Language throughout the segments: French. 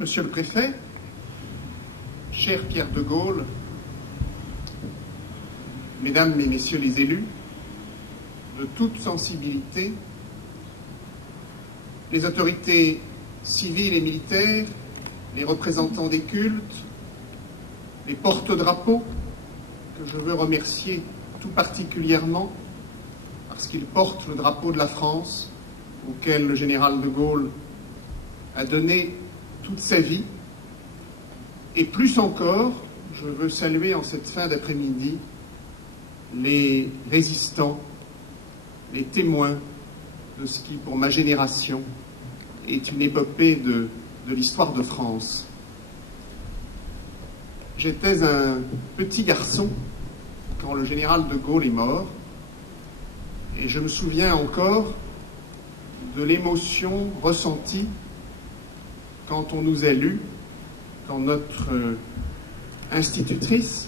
Monsieur le Préfet, cher Pierre de Gaulle, Mesdames et Messieurs les élus, de toute sensibilité, les autorités civiles et militaires, les représentants des cultes, les porte-drapeaux, que je veux remercier tout particulièrement parce qu'ils portent le drapeau de la France auquel le général de Gaulle a donné toute sa vie. Et plus encore, je veux saluer en cette fin d'après-midi les résistants, les témoins de ce qui, pour ma génération, est une épopée de l'histoire de France. J'étais un petit garçon quand le général de Gaulle est mort, et je me souviens encore de l'émotion ressentie quand on nous a lu, quand notre institutrice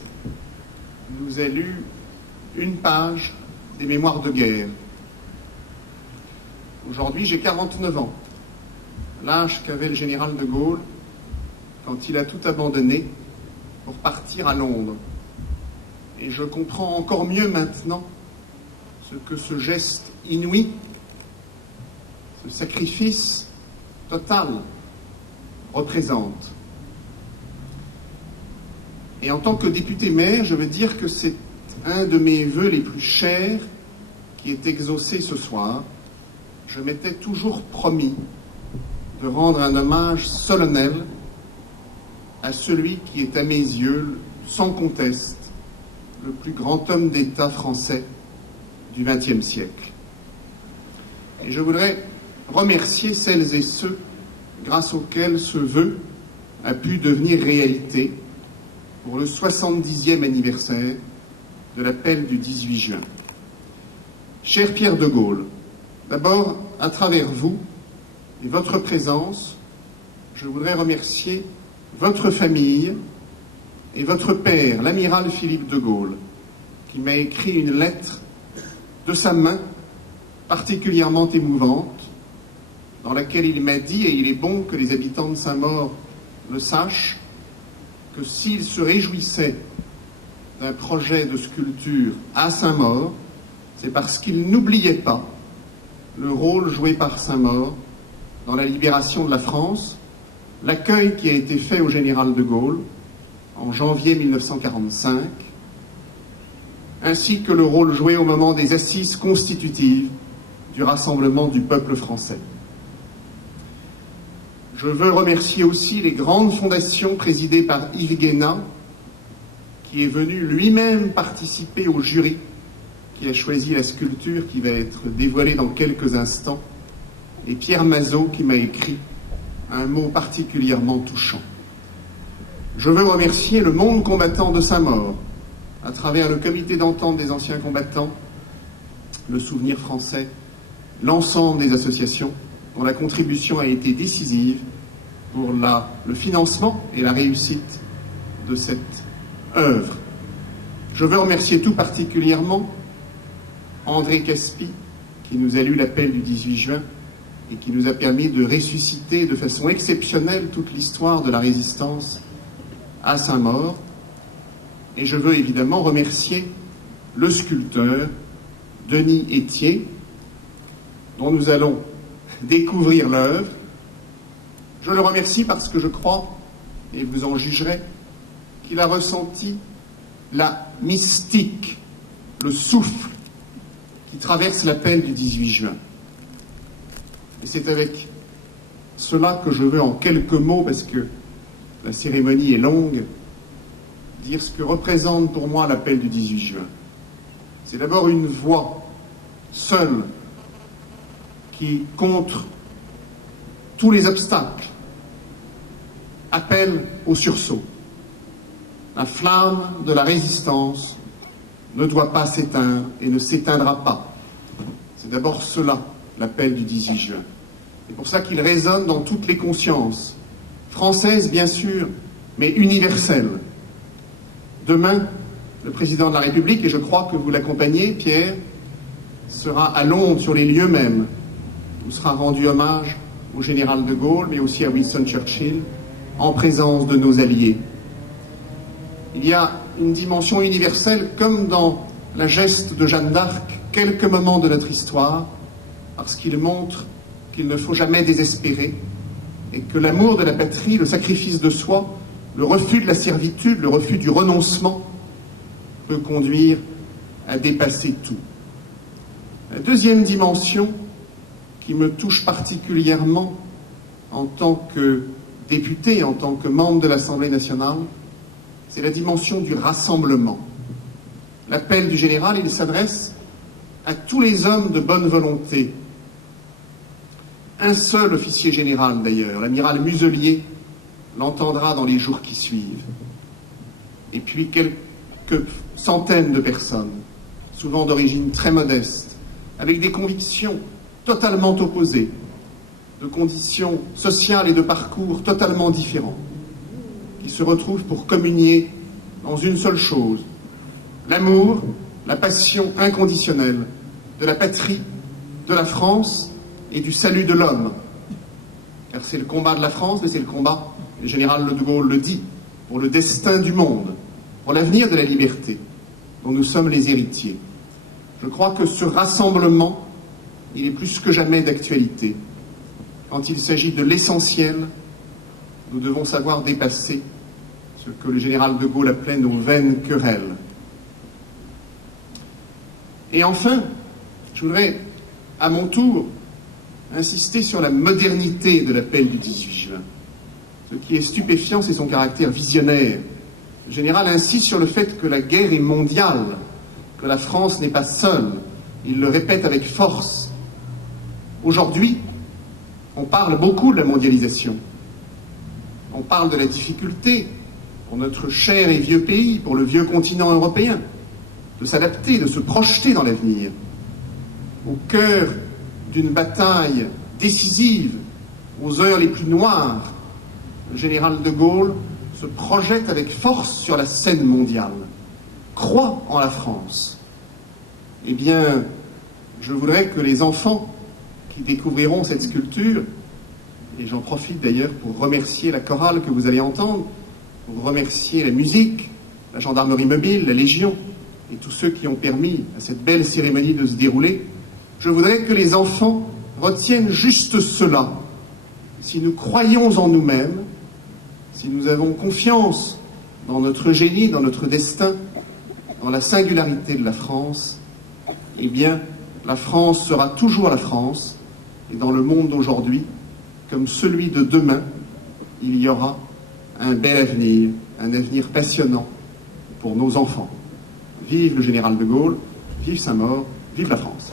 nous a lu une page des mémoires de guerre. Aujourd'hui, j'ai 49 ans, l'âge qu'avait le général de Gaulle quand il a tout abandonné pour partir à Londres. Et je comprends encore mieux maintenant ce que ce geste inouï, ce sacrifice total représente. Et en tant que député-maire, je veux dire que c'est un de mes vœux les plus chers qui est exaucé ce soir. Je m'étais toujours promis de rendre un hommage solennel à celui qui est à mes yeux, sans conteste, le plus grand homme d'État français du XXe siècle. Et je voudrais remercier celles et ceux grâce auxquels ce vœu a pu devenir réalité pour le 70e anniversaire de l'appel du 18 juin. Cher Pierre de Gaulle, d'abord, à travers vous et votre présence, je voudrais remercier votre famille et votre père, l'amiral Philippe de Gaulle, qui m'a écrit une lettre de sa main particulièrement émouvante, dans laquelle il m'a dit, et il est bon que les habitants de Saint-Maur le sachent, que s'il se réjouissait d'un projet de sculpture à Saint-Maur, c'est parce qu'il n'oubliait pas le rôle joué par Saint-Maur dans la libération de la France, l'accueil qui a été fait au général de Gaulle en janvier 1945, ainsi que le rôle joué au moment des assises constitutives du rassemblement du peuple français. Je veux remercier aussi les grandes fondations présidées par Yves Guéna, qui est venu lui-même participer au jury qui a choisi la sculpture qui va être dévoilée dans quelques instants, et Pierre Mazot qui m'a écrit un mot particulièrement touchant. Je veux remercier le monde combattant de Saint-Maur, à travers le comité d'entente des anciens combattants, le Souvenir français, l'ensemble des associations dont la contribution a été décisive pour le financement et la réussite de cette œuvre. Je veux remercier tout particulièrement André Caspi, qui nous a lu l'appel du 18 juin et qui nous a permis de ressusciter de façon exceptionnelle toute l'histoire de la résistance à Saint-Maur. Et je veux évidemment remercier le sculpteur Denis Étier, dont nous allons découvrir l'œuvre. Je le remercie parce que je crois, et vous en jugerez, qu'il a ressenti la mystique, le souffle qui traverse l'appel du 18 juin. Et c'est avec cela que je veux, en quelques mots, parce que la cérémonie est longue, dire ce que représente pour moi l'appel du 18 juin. C'est d'abord une voix seule qui, contre tous les obstacles, appelle au sursaut. La flamme de la résistance ne doit pas s'éteindre et ne s'éteindra pas. C'est d'abord cela, l'appel du 18 juin. C'est pour ça qu'il résonne dans toutes les consciences, françaises bien sûr, mais universelles. Demain, le président de la République, et je crois que vous l'accompagnez, Pierre, sera à Londres, sur les lieux mêmes, où sera rendu hommage au général de Gaulle, mais aussi à Winston Churchill, en présence de nos alliés. Il y a une dimension universelle, comme dans la geste de Jeanne d'Arc, quelques moments de notre histoire, parce qu'il montre qu'il ne faut jamais désespérer et que l'amour de la patrie, le sacrifice de soi, le refus de la servitude, le refus du renoncement peut conduire à dépasser tout. La deuxième dimension qui me touche particulièrement en tant que député, en tant que membre de l'Assemblée nationale, c'est la dimension du rassemblement. L'appel du général, il s'adresse à tous les hommes de bonne volonté. Un seul officier général, d'ailleurs, l'amiral Muselier, l'entendra dans les jours qui suivent. Et puis quelques centaines de personnes, souvent d'origine très modeste, avec des convictions totalement opposées, de conditions sociales et de parcours totalement différents, qui se retrouvent pour communier dans une seule chose, l'amour, la passion inconditionnelle de la patrie, de la France et du salut de l'homme. Car c'est le combat de la France, mais c'est le combat, le général de Gaulle le dit, pour le destin du monde, pour l'avenir de la liberté, dont nous sommes les héritiers. Je crois que ce rassemblement, il est plus que jamais d'actualité. Quand il s'agit de l'essentiel, nous devons savoir dépasser ce que le général de Gaulle appelait nos vaines querelles. Et enfin, je voudrais, à mon tour, insister sur la modernité de l'appel du 18 juin. Ce qui est stupéfiant, c'est son caractère visionnaire. Le général insiste sur le fait que la guerre est mondiale, que la France n'est pas seule. Il le répète avec force. Aujourd'hui, on parle beaucoup de la mondialisation. On parle de la difficulté pour notre cher et vieux pays, pour le vieux continent européen, de s'adapter, de se projeter dans l'avenir. Au cœur d'une bataille décisive, aux heures les plus noires, le général de Gaulle se projette avec force sur la scène mondiale, croit en la France. Eh bien, je voudrais que les enfants qui découvriront cette sculpture, et j'en profite d'ailleurs pour remercier la chorale que vous allez entendre, pour remercier la musique, la gendarmerie mobile, la Légion, et tous ceux qui ont permis à cette belle cérémonie de se dérouler, je voudrais que les enfants retiennent juste cela. Si nous croyons en nous-mêmes, si nous avons confiance dans notre génie, dans notre destin, dans la singularité de la France, eh bien, la France sera toujours la France, et dans le monde d'aujourd'hui, comme celui de demain, il y aura un bel avenir, un avenir passionnant pour nos enfants. Vive le général de Gaulle, vive sa mort, vive la France.